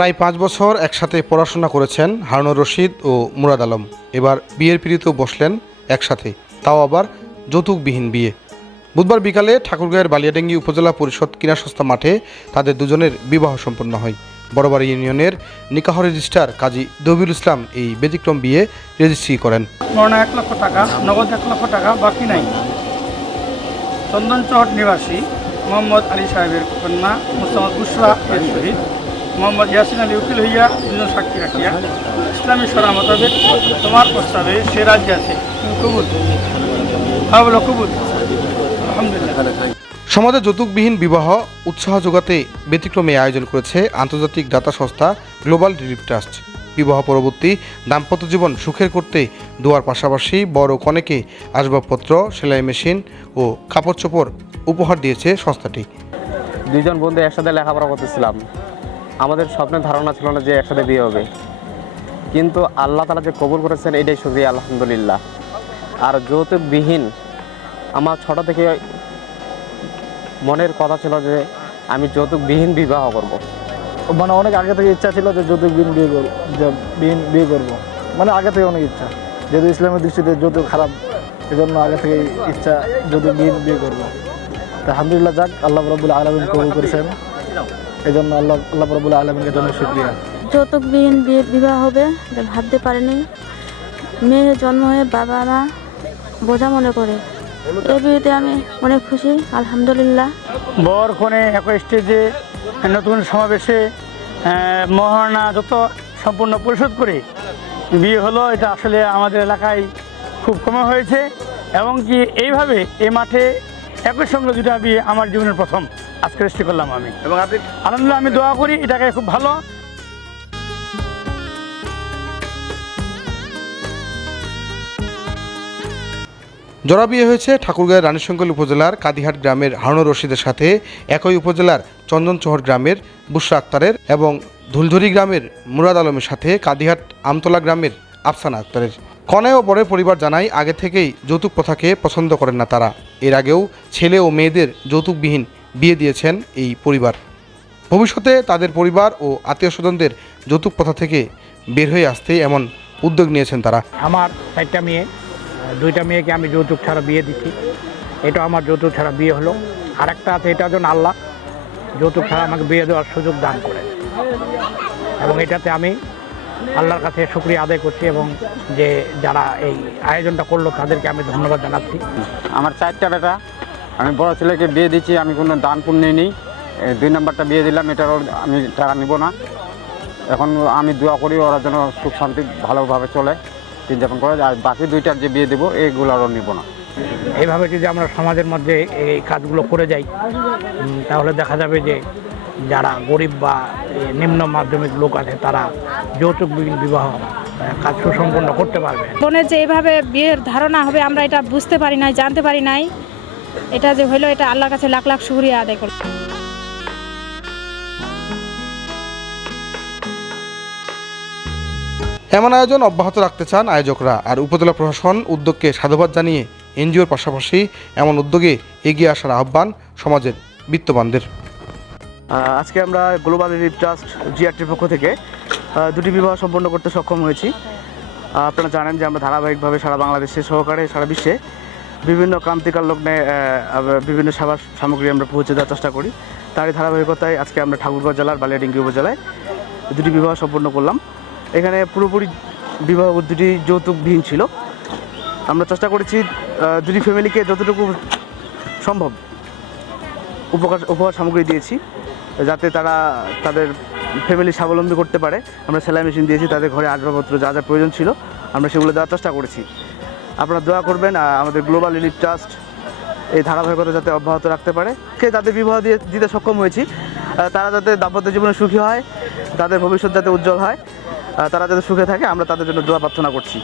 প্রায় পাঁচ বছর একসাথে পড়াশোনা করেছেন হারুনুর রশিদ ও মুরাদ আলম। এবার বিয়ের পিড়িতেও বসলেন একসাথে। তাও আবার যৌতুকবিহীন বিয়ে। বুধবার বিকালে ঠাকুরগাঁয়ের বালিয়াডাঙ্গি উপজেলা পরিষদ কিনা সংস্থা মাঠে তাদের দুজনের বিবাহ সম্পন্ন হয়। বড়বাড়ি ইউনিয়নের নিকাহ রেজিস্ট্রার কাজী দবিউল ইসলাম এই ব্যতিক্রম বিয়ে রেজিস্ট্রি করেন। মরণা এক লক্ষ টাকা, নগদ এক লক্ষ টাকা, বাকি নাই। চন্দনচট নিবাসী মোহাম্মদ আলী সাহেবের কন্যা মোসাম্মদ বুসরা এর মোহাম্মদ ইয়াসিন আলী উকিল হইয়া দুজন সাক্ষী রাখিয়া ইসলামী সরা মোতাবেক তোমার প্রস্তাবে সে রাজ্যে আছে। কবুল। হ্যাঁ বলো কবুল। আলহামদুলিল্লাহ। সমাজে যৌতুকবিহীন বিবাহ উৎসাহ যোগাতে ব্যতিক্রমে আয়োজন করেছে আন্তর্জাতিক দাতা সংস্থা গ্লোবাল রিলিফ ট্রাস্ট। বিবাহ পরবর্তী দাম্পত্য জীবন সুখের করতে দোয়ার পাশাপাশি বড় কনেকে আসবাবপত্র সেলাই মেশিন ও কাপড় চোপড় উপহার দিয়েছে সংস্থাটি। দুইজন বন্ধু একসাথে লেখাপড়া করতেছিলাম। আমাদের স্বপ্নের ধারণা ছিল না যে একসাথে বিয়ে হবে। কিন্তু আল্লাহ তালা যে কবুল করেছেন, এটাই শুক্রিয়া, আলহামদুলিল্লাহ। আর যৌতুকবিহীন, আমার ছোট থেকে মনের কথা ছিল যে আমি যৌতুকবিহীন বিবাহ করব। মানে অনেক আগে থেকে ইচ্ছা ছিল যে যৌতুকবিহীন বিয়ে করব বিহীন বিয়ে করব। মানে আগে থেকে অনেক ইচ্ছা। যেহেতু ইসলামের দৃষ্টিতে যৌতুক খারাপ, এজন্য আগে থেকে ইচ্ছা যৌতুকবিহীন বিয়ে করব। তা আলহামদুলিল্লাহ, যাক, আল্লাহ রবুল্লা আলমিন কবুল করেছেন। এই জন্য আল্লাহ আল্লাহ আলমিনের জন্য শুক্রিয়া। যৌতুকবিহীন বিয়ে বিবাহ হবে এটা ভাবতে পারেনি। মেয়ের জন্ম হয়ে বাবা মা বোঝা মনে করে। এই বিয়েতে আমি অনেক খুশি আলহামদুলিল্লাহ। বর কোণে এক স্টেজে নতুন সমাবেশে মহারণা যত সম্পূর্ণ পরিশোধ করে বিয়ে হলো এটা আসলে আমাদের এলাকায় খুব কম হয়েছে। এবং কি এইভাবে এই মাঠে একই সঙ্গে দুটা বিয়ে আমার জীবনের প্রথম। আজকে রেজিস্ট্রি করলাম আমি। এবং আপনি আলহামদুলিল্লাহ আমি দোয়া করি, এটাকে খুব ভালো। জোড়া বিয়ে হয়েছে ঠাকুরগাঁয়ের রানীশঙ্কল উপজেলার কাদিহাট গ্রামের হারুনুর রশিদের সাথে, একই উপজেলার চন্দনচহর গ্রামের বুসরা আক্তারের এবং ধুলধুরি গ্রামের মুরাদ আলমের সাথে কাদিহাট আমতলা গ্রামের আফসানা আক্তারের। কনে ও বরের পরিবার জানায় আগে থেকেই যৌতুক প্রথাকে পছন্দ করেন না তারা। এর আগেও ছেলে ও মেয়েদের যৌতুকবিহীন বিয়ে দিয়েছেন এই পরিবার। ভবিষ্যতে তাদের পরিবার ও আত্মীয় স্বজনদের যৌতুক প্রথা থেকে বের হয়ে আসতে এমন উদ্যোগ নিয়েছেন তারা। আমার চারটা মেয়ে দুইটা মেয়েকে আমি যৌতুক ছাড়া বিয়ে দিচ্ছি। এটা আমার যৌতুক ছাড়া বিয়ে হলো। আর একটা আছে এটা জন্য আল্লাহ যৌতুক ছাড়া আমাকে বিয়ে দেওয়ার সুযোগ দান করে এবং এটাতে আমি আল্লাহর কাছে শুক্রিয়া আদায় করছি এবং যে যারা এই আয়োজনটা করল তাদেরকে আমি ধন্যবাদ জানাচ্ছি। আমার চারটা বেটা আমি বড় ছেলেকে বিয়ে দিচ্ছি আমি কোনো দান পুণ্য নিই। দুই নাম্বারটা বিয়ে দিলাম এটারও আমি টাকা নিব না। এখন আমি দোয়া করি ওরা যেন সুখ শান্তি ভালোভাবে চলে দিন যাপন করে। আর বাকি দুইটার যে বিয়ে দেবো এইগুলোরও নিব না। এইভাবে যদি আমরা সমাজের মধ্যে এই কাজগুলো করে যাই তাহলে দেখা যাবে যে যারা গরিব বা নিম্ন মাধ্যমিক লোক আছে তারা যৌতুকবিহীন বিবাহ কাজ সুসম্পন্ন করতে পারবে বোনের যে এইভাবে বিয়ের ধারণা হবে আমরা এটা বুঝতে পারি নাই জানতে পারি নাই। এটা যে হইল এটা আল্লাহর কাছে লাখ লাখ শুক্রিয়া আদায় করি এমন আয়োজন অব্যাহত রাখতে চান আয়োজকরা আর উপজেলা প্রশাসন উদ্যোগকে সাধুবাদ জানিয়ে এনজিওর পাশাপাশি এমন উদ্যোগে এগিয়ে আসার আহ্বান সমাজের বিত্তবানদের। আহ, আজকে আমরা গ্লোবাল রিলিফ ট্রাস্ট জিআরটির পক্ষ থেকে দুটি বিবাহ সম্পন্ন করতে সক্ষম হয়েছি। আপনারা জানেন যে আমরা ধারাবাহিকভাবে সারা বাংলাদেশে সহকারে সারা বিশ্বে বিভিন্ন ক্রান্তিকার লগ্নে বিভিন্ন সেবা সামগ্রী আমরা পৌঁছে দেওয়ার চেষ্টা করি। তারই ধারাবাহিকতায় আজকে আমরা ঠাকুরগাঁও জেলার বালিয়াডিঙ্গি উপজেলায় দুটি বিবাহ সম্পন্ন করলাম। এখানে পুরোপুরি বিবাহ দুটি যৌতুকবিহীন ছিল। আমরা চেষ্টা করেছি দুটি ফ্যামিলিকে যতটুকু সম্ভব উপকার উপহার সামগ্রী দিয়েছি, যাতে তারা তাদের ফ্যামিলি স্বাবলম্বী করতে পারে। আমরা সেলাই মেশিন দিয়েছি, তাদের ঘরে আসবাবপত্র যা যা প্রয়োজন ছিল, আমরা সেগুলো দেওয়ার চেষ্টা করেছি। আপনারা দোয়া করবেন আমাদের গ্লোবাল রিলিফ ট্রাস্ট এই ধারাবাহিকতা যাতে অব্যাহত রাখতে পারে। কে যাদের বিবাহ দিয়ে দিতে সক্ষম হয়েছি তারা যাতে দাম্পত্য জীবনে সুখী হয়, তাদের ভবিষ্যৎ যাতে উজ্জ্বল হয় তারা যাতে সুখে থাকে, আমরা তাদের জন্য দোয়া প্রার্থনা করছি।